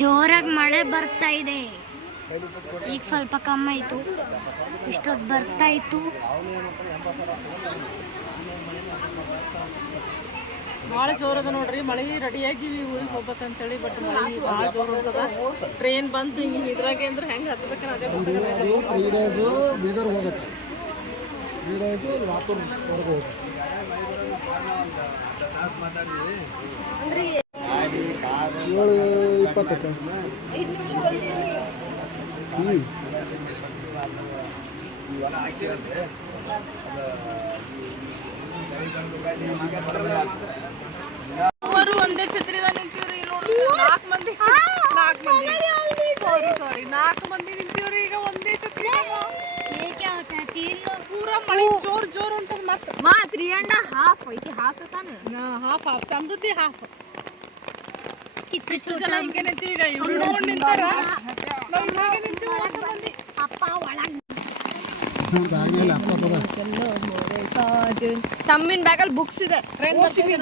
ಜೋರಾಗಿ ಮಳೆ ಬರ್ತಾ ಇದೆ. ಈಗ ಸ್ವಲ್ಪ ಕಮ್ಮಿ ಆಯಿತು. ಇಷ್ಟೊತ್ತು ಬರ್ತಾ ಇತ್ತು. ಭಾಳ ಜೋರದ ಅದ ನೋಡ್ರಿ ಮಳೆ ರೆಡಿಯಾಗಿವಿ ಊರಿಗೆ ಹೋಗ್ಬೇಕಂತೇಳಿ ಬಟ್ ಮಳೆ ಭಾಳ ಜೋರ್ ಟ್ರೈನ್ ಬಂತು ಹಿಂಗೆ ಇದ್ರಾಗೆ ಅಂದ್ರೆ ಹೆಂಗೆ ಹತ್ಬೇಕನ್ನ ಅದೇ ಗೊತ್ತಾಗಲ್ಲ ತ್ರೀ ಡೇಸು ಬೀದರ್ ಹೋಗುತ್ತೆ. ತ್ರೀ ಇಪ್ಪತ್ತಕ್ಕೆ ಹ್ಞೂ ಮೂವರು ಒಂದೇ ಛತ್ರಿದಾಗ ನಿಂತೀವ್ರಿ ನೋಡ್ರಿ ನಾಲ್ಕು ಮಂದಿ ನಾಲ್ಕು ಮಂದಿ ಸಾರಿ ಸಾರಿ ನಾಲ್ಕು ಮಂದಿ ನಿಂತೀವ್ರಿ ಈಗ ಒಂದೇ ಛತ್ರಿದಾಗ ಪೂರ ಮಳೆ ಜೋರ್ ಜೋರ್ ಉಂಟದ ಮತ್ತೆ ಮಾ ತ್ರೀ ಅಂಡ್ ಹಾಫ್ ಐತಿ ಹಾಫ್ ತಾನೆ ಹಾಫ್ ಹಾಫ್ ಸಮೃದ್ಧಿ ಹಾಫ್ ಇಷ್ಟು ಜನ ಹಿಂಗೆ ನಿಂತೀವಿ ಈಗ ಇವ್ರು ನೋಡ್ ನಿಂತಾರ? ನಾವು ಇವಾಗೆ ನಿಂತೀವಿ ಹೊಸ ಮಂದಿ. ಅಪ್ಪ ಒಳಗೆ ಸಮ್ಮಿನ ಬ್ಯಾಗಲ್ಲಿ ಬುಕ್ಸ್ ಇದೆ. ಟ್ರೈನ್ ಬರ್ತೀವಿ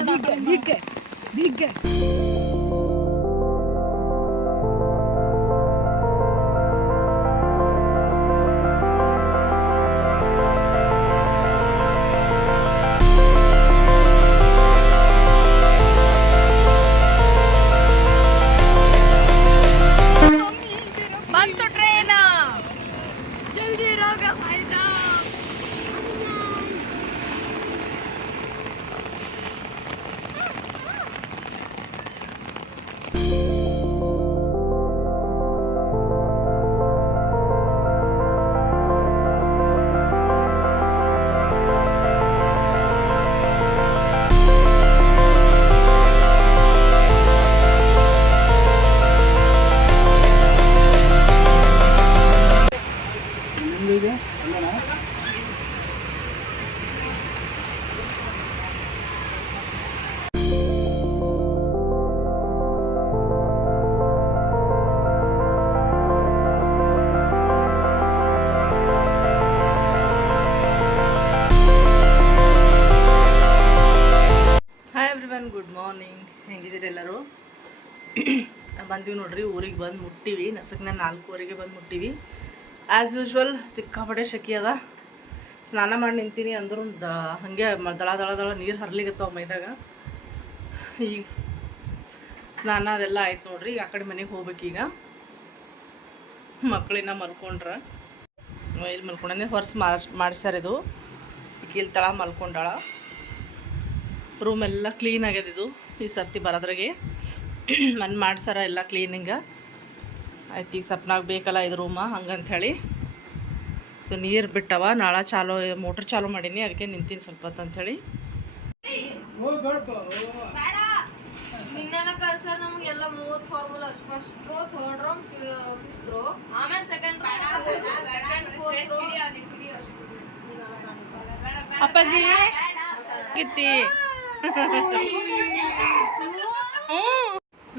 ಬಂದೀವಿ ನೋಡ್ರಿ, ಊರಿಗೆ ಬಂದು ಮುಟ್ಟಿವಿ ನಸಕ್ನ ನಾಲ್ಕೂವರೆಗೆ ಬಂದು ಮುಟ್ಟಿವಿ. ಆ್ಯಸ್ ಯೂಶ್ವಲ್ ಸಿಕ್ಕಾಪಟ್ಟೆ ಶೆಕಿ ಅದ. ಸ್ನಾನ ಮಾಡಿ ನಿಂತೀನಿ ಅಂದ್ರೂ ದ ಹಾಗೆ ದಳ ದಳ ದಳ ನೀರು ಹರ್ಲಿಗತ್ತವ ಮೈದಾಗ. ಈಗ ಸ್ನಾನ ಅದೆಲ್ಲ ಆಯ್ತು ನೋಡ್ರಿ ಆ ಕಡೆ ಮನೆಗೆ ಹೋಗ್ಬೇಕೀಗ. ಮಕ್ಕಳಿನ್ನ ಮಲ್ಕೊಂಡ್ರ. ಇಲ್ಲಿ ಮಲ್ಕೊಂಡೆ ಹೊರ್ಸ್ ಮಾಡಿಸ್ಯಾರ ಇದು. ಇಲ್ಲಿ ತಳ ಮಲ್ಕೊಂಡಾಳ. ರೂಮ್ ಕ್ಲೀನ್ ಆಗ್ಯದ ಇದು, ಈ ಸರ್ತಿ ಬರೋದ್ರಾಗೆ. ಮನ್ ಮಾಡ್ಸಾರ ಎಲ್ಲ ಕ್ಲೀನಿಂಗ ಆಯ್ತು ಈಗ ಸಪ್ನಾಗ ಬೇಕಲ್ಲ ಇದು ರೂಮ ಹಂಗಂಥೇಳಿ ಸೊ ನೀರು ಬಿಟ್ಟವ ನಾಳೆ ಚಾಲೋ ಮೋಟ್ರ್ ಚಾಲು ಮಾಡೀನಿ ಅದಕ್ಕೆ ನಿಂತೀನಿ ಸ್ವಲ್ಪ ಹೊತ್ತು ಅಂಥೇಳಿ ನಿನ್ನೆ ಕಳ್ಸರ್ ನಮಗೆಲ್ಲ ಮೂವತ್ತು formulas first row third row fifth row ಆಮೇಲೆ ಸೆಕೆಂಡ್ ಸೆಕೆಂಡ್ ಫೋರ್ತ್ ರೋ ಅಪ್ಪಾಜಿ! ಗಿತ್ತಿ.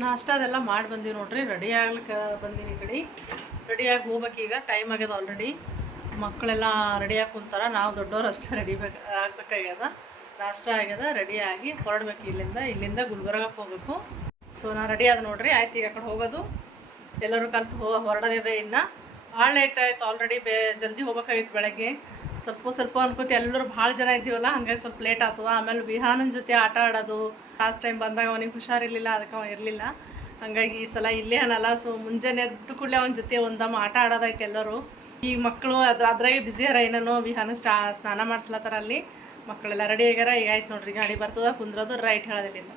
ನಾಷ್ಟ ಅದೆಲ್ಲ ಮಾಡಿ ಬಂದೀವಿ ನೋಡ್ರಿ. ರೆಡಿ ಆಗ್ಲಿಕ್ಕೆ ಬಂದೀನಿ ಈ ಕಡೆ. ರೆಡಿಯಾಗಿ ಈಗ. ಟೈಮ್ ಆಗ್ಯದ ಆಲ್ರೆಡಿ ಮಕ್ಕಳೆಲ್ಲ ರೆಡಿಯಾಗಿ ಕುಂತಾರ. ನಾವು ದೊಡ್ಡವ್ರು ಅಷ್ಟೇ ರೆಡಿ ಬೇಕು ಆಗ್ಬೇಕಾಗ್ಯದ. ನಾಷ್ಟ ಆಗ್ಯದ. ರೆಡಿಯಾಗಿ ಹೊರಡ್ಬೇಕು ಇಲ್ಲಿಂದ. ಇಲ್ಲಿಂದ ಗುಲ್ಬರ್ಗಕ್ಕೆ ಹೋಗ್ಬೇಕು. ಸೊ ನಾ ರೆಡಿ ಆದ ನೋಡ್ರಿ. ಆಯ್ತು ಈಗ ಆ ಕಡೆ ಹೋಗೋದು. ಎಲ್ಲರೂ ಕಲ್ತು ಹೋ ಹೊರಡೋದಿದೆ ಇನ್ನು. ಭಾಳ ಲೇಟ್ ಆಯ್ತು. ಆಲ್ರೆಡಿ ಬೇ ಜಲ್ದಿ ಹೋಗ್ಬೇಕಾಗಿತ್ತು ಬೆಳಗ್ಗೆ. ಸ್ವಲ್ಪ ಸ್ವಲ್ಪ ಅನ್ಕೋತಿ, ಎಲ್ಲರೂ ಭಾಳ ಜನ ಇದ್ದೀವಲ್ಲ, ಹಂಗಾಗಿ ಸ್ವಲ್ಪ ಲೇಟ್ ಆಗ್ತದ ಆಮೇಲೆ ವಿಹಾನನ ಜೊತೆ ಆಟ ಆಡೋದು ಲಾಸ್ಟ್ ಟೈಮ್ ಬಂದಾಗ ಅವನಿಗೆ ಹುಷಾರಿರಲಿಲ್ಲ, ಅದಕ್ಕೆ ಅವ ಇರಲಿಲ್ಲ. ಹಂಗಾಗಿ ಈ ಸಲ ಇಲ್ಲೇ ಅನ್ನಲ್ಲ ಸೊ ಮುಂಜಾನೆ ಎದ್ದು ಕೂಡಲೇ ಅವನ ಜೊತೆ ಒಂದಮ್ಮ ಆಟ ಆಡೋದೈತೆ ಎಲ್ಲರೂ. ಈ ಮಕ್ಕಳು ಅದ್ರ ಅದ್ರಾಗೆ ಬ್ಯುಸಿ ಅರ ಏನೇನೋ, ವಿಹಾನ ಸ್ಟಾ ಸ್ನಾನ ಮಾಡಿಸ್ಲತ್ತಾರ ಅಲ್ಲಿ. ಮಕ್ಕಳೆಲ್ಲ ರೆಡಿ ಆಗ್ಯಾರ, ಈಗ ಆಯ್ತು ನೋಡ್ರಿ, ಗಾಡಿ ಬರ್ತದ, ಕುಂದ್ರೋದು ರೈಟ್ ಹೇಳೋದಿಲ್ಲ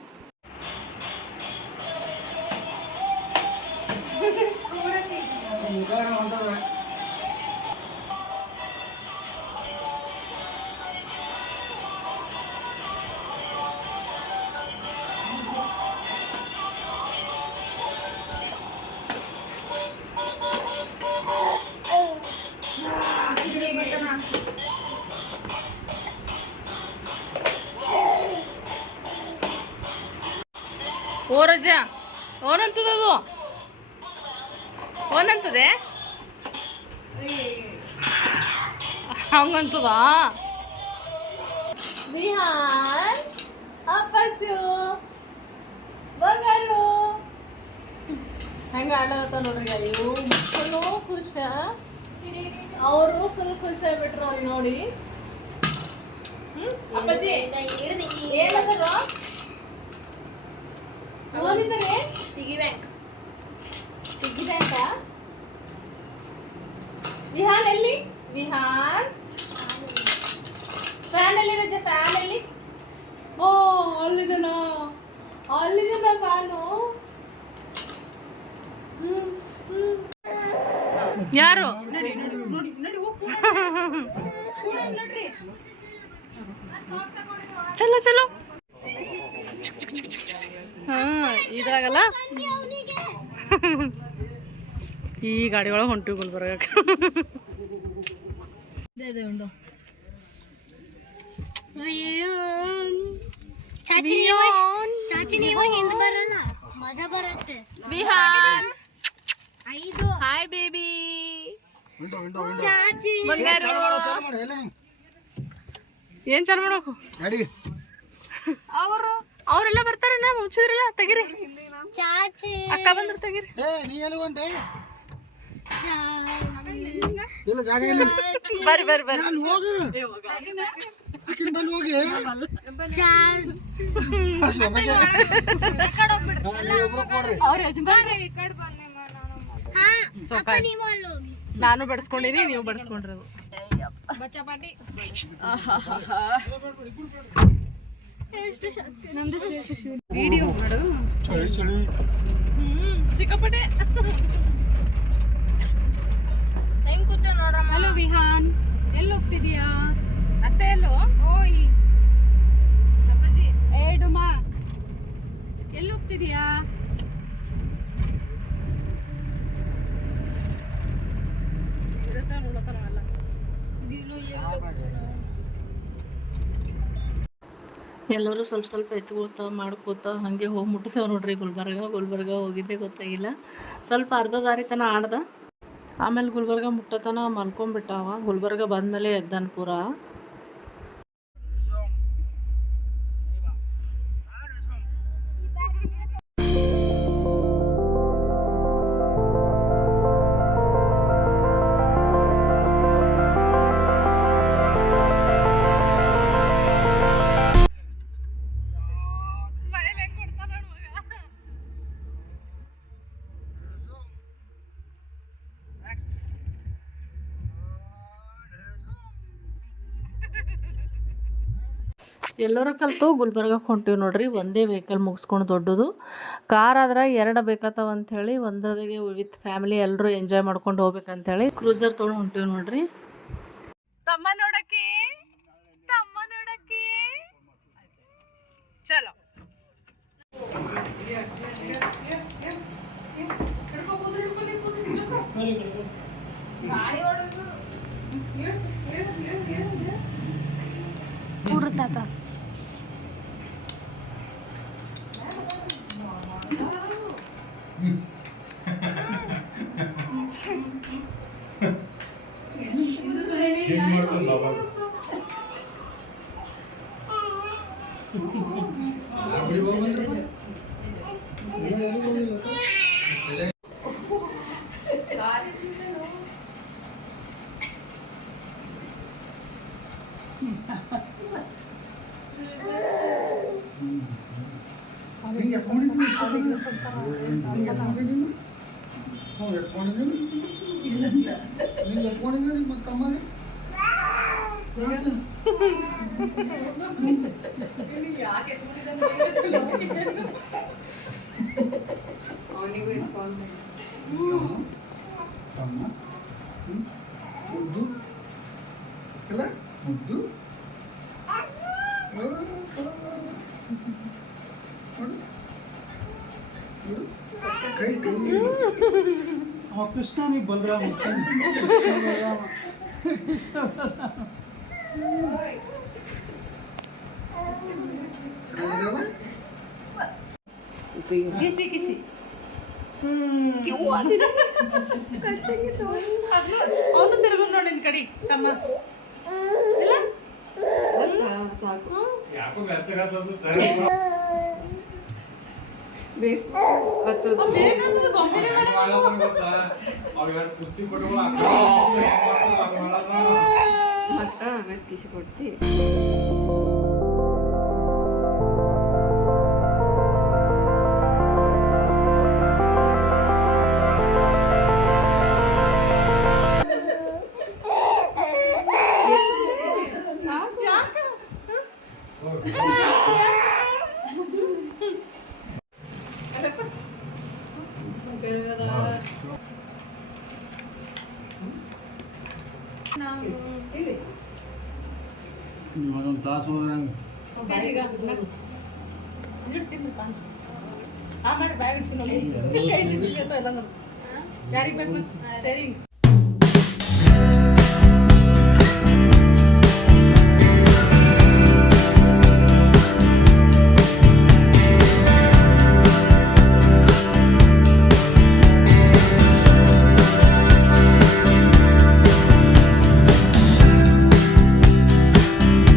ಓ ರಜ ಓನಂತದದು ಓನಂತದೆ? ಹಂಗಂತದ? ವಿಹಾನ್ ಅಪ್ಪಚ್ಚು ಬಂಗಾರು. ಹೆಂಗ ಆಡತ್ತ ನೋಡ್ರಿ ಅಯ್ಯೋ ಮಕ್ಕಳು ಖುಷ. ಅವರು ಫುಲ್ ಖುಷಿ ಆಗ್ಬಿಟ್ರು ನೋಡಿ. ಹ್ಮ್ ಅಪ್ಪಾಜಿ ಏನಂದ್ರು ಓದಿದ್ದಾರೆ ಪಿಗಿ ಬ್ಯಾಂಕ್ ಸಿಕ್ಕಿದೆ ಅಂತ ವಿಹಾನ್ ಎಲ್ಲಿ? ವಿಹಾನ್? ಫ್ಯಾನ್ ಎಲ್ಲಿ ರಜೆ? ಫ್ಯಾನ್ ಎಲ್ಲಿ? ಓ ಅಲ್ಲಿದನ ಅಲ್ಲಿದನ ಫ್ಯಾನು. ಯಾರು? ಚಲೋ ಚಲೋ. ಹಾ ಇದ್ರಾಗಲ್ಲ? ಈ ಗಾಡಿ ಒಳಗೆ ಹೊಂಟಿವಿ ಗುಲ್ಬರ್ಗಕ್ಕೆ ಚಾಚಿ ನೀವು ಚಾಚಿ ನೀವು ಹಿಂದ್ ಬರಲ್ಲ. ಮಜಾ ಬರುತ್ತೆ. ವಿಹಾನ್ ಐದು. ಹಾಯ್ ಬೇಬಿ ಏನ್ ಚಾಲು ಮಾಡಬೇಕು? ಅವರು ಅವರೆಲ್ಲ ಬರ್ತಾರೆ ನಾ ಮುಚ್ಚಿದ್ರಲ್ಲ ತೆಗಿರಿ. ಚಾಚಿ. ಅಕ್ಕ ಬಂದ್ರು ತೆಗಿರಿ. ಏ ನೀ ಎಲ್ಲಿ ಹೊಂಟೆ ಇಲ್ಲ ಜಾಗ ಇಲ್ಲ. ಬರ್ರಿ ಬರ್ರಿ ಬರ್ರಿ. ಅಲ್ಲಿ ಹೋಗು. ಅಕ್ಕಿನ ಬಲ್ಲಿ ಹೋಗಿ. ನಾನು ಬಡಿಸ್ಕೊಂಡಿನಿ ನೀವು ಬಡಿಸ್ಕೊಂಡ್ರಿ ಅದು ವಿಡಿಯೋ ಮಾಡು ಚಳಿ ಚಳಿ ಸಿಕ್ಕಾಪಟ್ಟೆ. ಹೆಂಗ್ ಕೂತ ನೋಡ್ರಮ್ಮ ಹಲೋ ವಿಹಾನ್. ಎಲ್ಲರೂ ಸ್ವಲ್ಪ ಸ್ವಲ್ಪ ಎತ್ಕೊಳ್ತಾ ಮಾಡ್ಕೋತ ಹಾಗೆ ಹೋಗಿ ಮುಟ್ಟಿಸ್ತೇವೆ ನೋಡ್ರಿ ಗುಲ್ಬರ್ಗ. ಗುಲ್ಬರ್ಗ ಹೋಗಿದ್ದೆ ಗೊತ್ತಾಗಿಲ್ಲ. ಸ್ವಲ್ಪ ಅರ್ಧ ದಾರಿ ತನ ಆಡ್ದೆ. ಆಮೇಲೆ ಗುಲ್ಬರ್ಗ ಮುಟ್ಟತನ ಮಲ್ಕೊಂಬಿಟ್ಟಾವ ಗುಲ್ಬರ್ಗ ಬಂದಮೇಲೆ ಎದ್ದಾನ ಪೂರ. ಎಲ್ಲರೂ ಕಲ್ತು ಗುಲ್ಬರ್ಗಕ್ಕೆ ಹೊಂಟೀವಿ ನೋಡ್ರಿ ಒಂದೇ ವೆಹಿಕಲ್ ಮುಗಿಸ್ಕೊಂಡು ದೊಡ್ಡದು. ಕಾರ್ ಆದ್ರೆ ಎರಡು ಬೇಕಾತಾವ ಅಂಥೇಳಿ ಒಂದ್ರದಾಗೆ ವಿತ್ ಫ್ಯಾಮಿಲಿ ಎಲ್ಲರೂ ಎಂಜಾಯ್ ಮಾಡ್ಕೊಂಡು ಹೋಗ್ಬೇಕಂತೇಳಿ ಕ್ರೂಸರ್ ತೊಗೊಂಡು ಹೊಂಟೀವಿ ನೋಡ್ರಿ. ತಮ್ಮ ನೋಡಕ್ಕೆ ತಮ್ಮ ನೋಡಕ್ಕೆ. ಚಲೋ. ಹುಡ್ತಾತ நீங்க போனீங்க நீங்க தம்பிங்க போங்க போனீங்க நீங்க போனீங்க மொத்தமாக ತಮ್ಮ ಹ್ಮ್? ಮುದ್ದು ಇಲ್ಲ ಮುದ್ದು ನೋಡು. ನೋಡು. ಕೈ ಕೈ ಕೃಷ್ಣ ನೀ ಬಲರಾಮ ಚೆನ್ನಾಗಿದೆಯಲ್ಲ? ಕಿಸಿ ಕಿಸಿ ಅವನು ತಿರುಗು ನೋಡಿ ನಿನ್ ಕಡೆ ತಮ್ಮ. ಇಲ್ಲ? ಸಾಕು. ಬೇಕು quise you ಎಲ್ಲ ನೋಡಿ. ಯಾರಿಗೆ ಬೇಕು ಸರಿ.